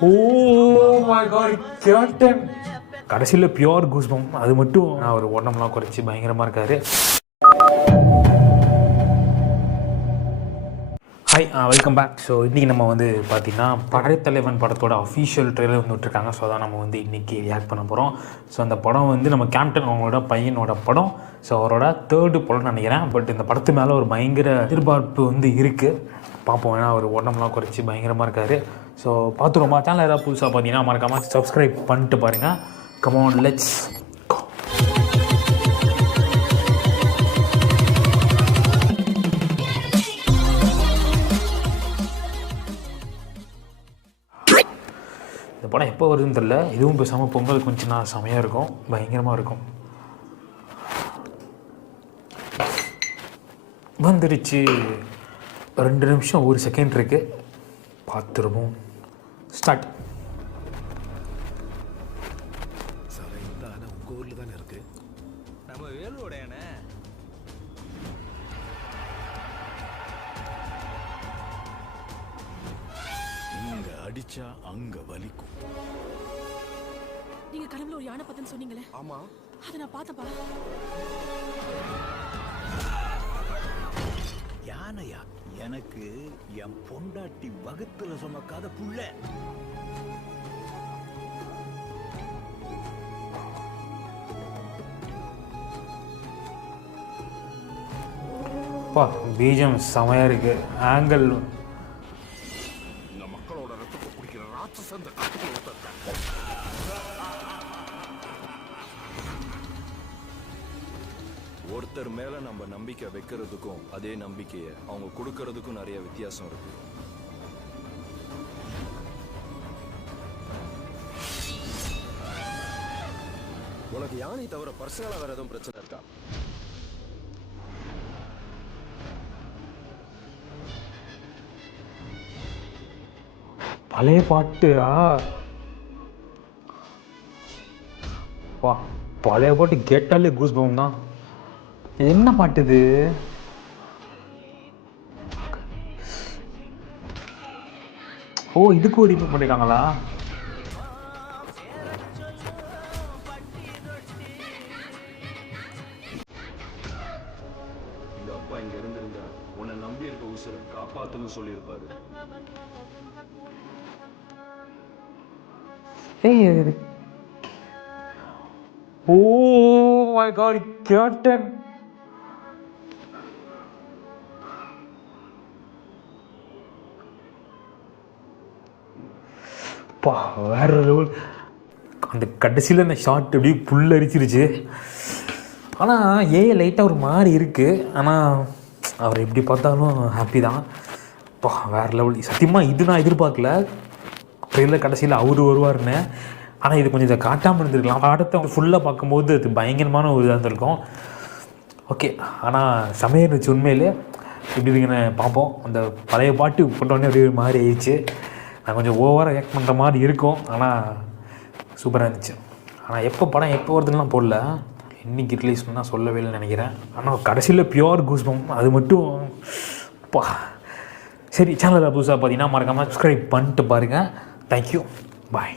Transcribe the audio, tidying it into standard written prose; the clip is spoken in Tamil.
ஓ மை காட் கேப்டன் கடைசியில் பியோர் கூஸ்பம். அது மட்டும் அவர் உடம்புலாம் குறைச்சி பயங்கரமாக இருக்கார். Hi, welcome back. ஸோ இன்றைக்கி நம்ம வந்து பார்த்திங்கன்னா படைத்தலைவன் படத்தோட அஃபீஷியல் ட்ரெய்லர் வந்து விட்டுருக்காங்க. ஸோ அதான் நம்ம வந்து இன்றைக்கி ரியாக்ட் பண்ண போகிறோம். ஸோ அந்த படம் வந்து நம்ம கேப்டன் அவங்களோட பையனோட படம். ஸோ அவரோட தேர்டு படம்னு நினைக்கிறேன். பட் இந்த படத்து மேலே ஒரு பயங்கர எதிர்பார்ப்பு வந்து இருக்குது. பார்ப்போம், ஏன்னா அவர் உடம்புலாம் குறைச்சி பயங்கரமாக இருக்கார். ஸோ பார்த்துருவோமா? சேனல் ஏதாவது புதுசாக பார்த்தீங்கன்னா மறக்காமல் சப்ஸ்கிரைப் பண்ணிட்டு பாருங்கள். Come on, let's go. இந்த படம் எப்போ வருதுன்னு தெரில. இதுவும் பேசாமல் பொங்கல் கொஞ்சம் நான் செமையாக இருக்கும், பயங்கரமாக இருக்கும். வந்துடுச்சு. 2 நிமிஷம் 1 செகண்ட் இருக்குது. பார்த்துருவோம். ஸ்டார்ட். சார், இந்த அணை உங்கள் ஊரில் தானே இருக்கு? நம்ம வேலோட அணை. இங்க அடிச்சா அங்க வலிக்கும். நீங்க கனவுல ஒரு யானை பார்த்தேன்னு சொன்னீங்களே? ஆமா, அதை நான் பார்த்தப்பா. யானையா? எனக்கு என் பொண்டாட்டி வகுத்துல சுமக்காத புள்ள. பா, பீஜம் செமையாக இருக்குது. ஆங்கிள் இந்த மக்களோட ரத்தத்தை குடிக்கிற ராட்சசன் இந்த காட்டுக்குள்ள ஒருத்தன். ஒருத்தர் மேல நம்ம நம்பிக்கை வைக்கிறதுக்கும் அதே நம்பிக்கையை அவங்க கொடுக்கறதுக்கும் நிறைய வித்தியாசம் இருக்கு. உனக்கு யானை தவிர பர்சனலா வேற எதுவும் பிரச்சனை இருக்கா? பழைய பாட்டு. வா, பழைய பாட்டு கேட்டாலே கூஸ்பம் தான். என்ன பாட்டு இது? ஓ, இதுக்கு ஒரு ரீமேக் பண்ணிருக்காங்களா? எங்க அப்பா இங்க இருந்திருந்தா உன்னை நம்பி இருக்க உசுரை காப்பாத்துன்னு சொல்லியிருப்பாரு. ஏய், ஓ மை காட் கேப்டன். பா, வேற லெவல். அந்த கடைசியில் அந்த ஷார்ட் அப்படியே புல் அரிச்சிருச்சு. ஆனால் லைட்டாக ஒரு மாதிரி இருக்குது. ஆனால் அவர் எப்படி பார்த்தாலும் ஹாப்பி தான். பா, வேறு லெவல். சத்தியமாக இது நான் எதிர்பார்க்கல. ட்ரெயிலில் கடைசியில் அவர் வருவார்னு. ஆனால் இது கொஞ்சம் இதை காட்டாமல் இருந்திருக்கலாம். படத்தை அவங்க ஃபுல்லாக பார்க்கும்போது அது பயங்கரமான ஒரு இதாக இருந்திருக்கும். ஓகே, ஆனால் செமையாக இருந்துச்சு உண்மையிலே. எப்படி இருக்குன்னு பார்ப்போம். அந்த பழைய பாட்டு போட்டோடனே அப்படியே ஒரு மாதிரி ஆயிடுச்சு. நான் கொஞ்சம் ஓவராக ஆக்ட் பண்ணுற மாதிரி இருக்கும். ஆனால் சூப்பராக இருந்துச்சு. ஆனால் படம் எப்போ வருதுன்னா போடல, இன்றைக்கி ரிலீஸ் பண்ணால் சொல்லவே இல்லைன்னு நினைக்கிறேன். ஆனால் கடைசியில் பியோர் கூஸ்பம். அது மட்டும் பா. சரி, சேனலில் புதுசாக பார்த்தீங்கன்னா மறக்காமல் சப்ஸ்கிரைப் பண்ணிட்டு பாருங்கள். தேங்க்யூ, பாய்.